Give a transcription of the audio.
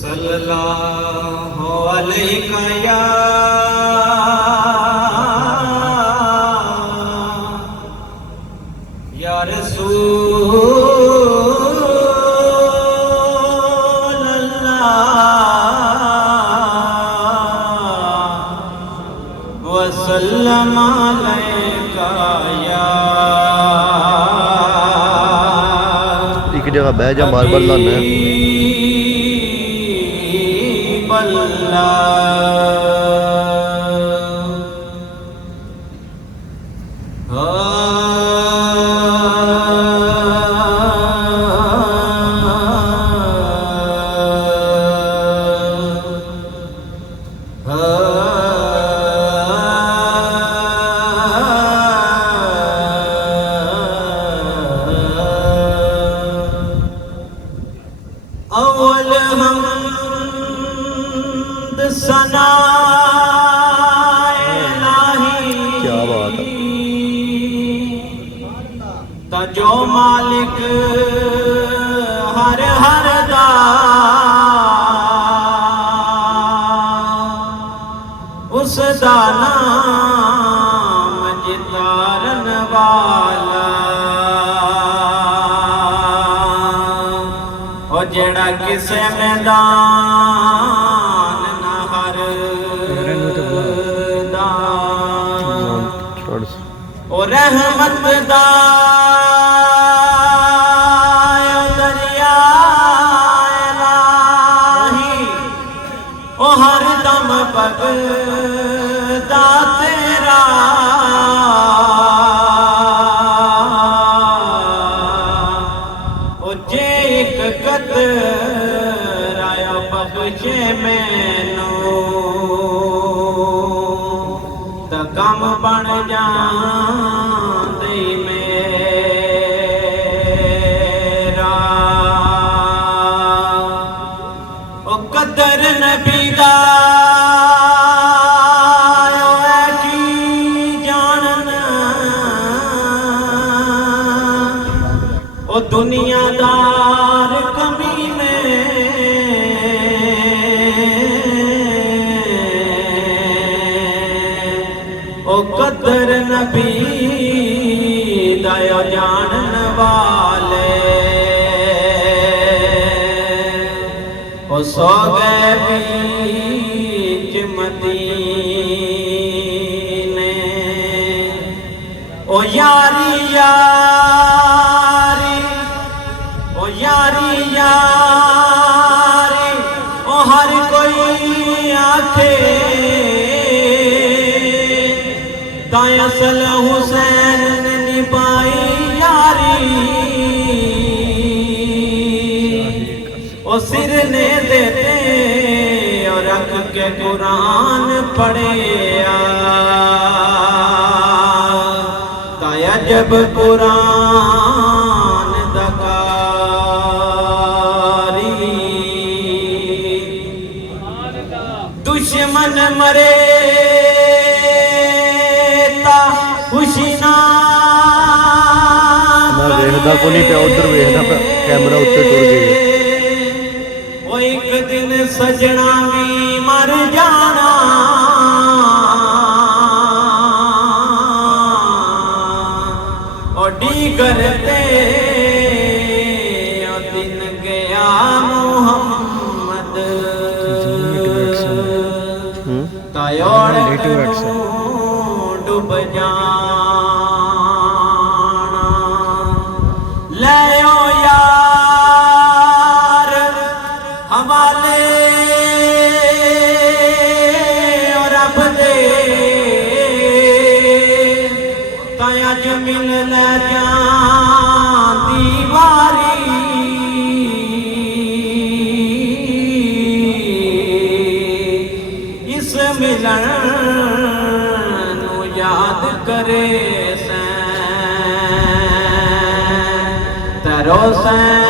सल्लल्लाहु अलैका या रसूल अल्लाह वसल्लम अलैका या एक जगह बह जा बार बार लाना है। अव्वल हमद सना क्या बात है। तजो मालिक हर हर दा उस दा नाम जितारन वाला और जेड़ा किसे मैदान न हर और रहमत दा दरिया इलाही ओ हर दम बगदा तेरा ओ जे एक कतरा बख्शे मैनू त कम बन जांदे मेरा ओ कदर नबी दा की जानन ओ दुनियादार कमी में ओ कदर नबी दया जानन वाले ओ सो गए बीच मदीने ओ यारी यारी ओ यारी यारी ओ हर कोई आखे ताय असल हुसैन ने निभाई यारी ओ सिर ने देते और रख के कुरान पढ़े ताय जब कुरान दकारी दुश्मन मरे खुशी ना वेखदा को नहीं पे उधर वेखदा पे कैमरा उत्ते टुर गई है। वो एक दिन सजना भी मर जाना और डी करते और दिन गया मोहम्मद तायोड़ डूब जाना ले ओ यार हवाले और रब दे ताया जमीन ले जाती वारी इस मिलन याद करे सैन तरो सैन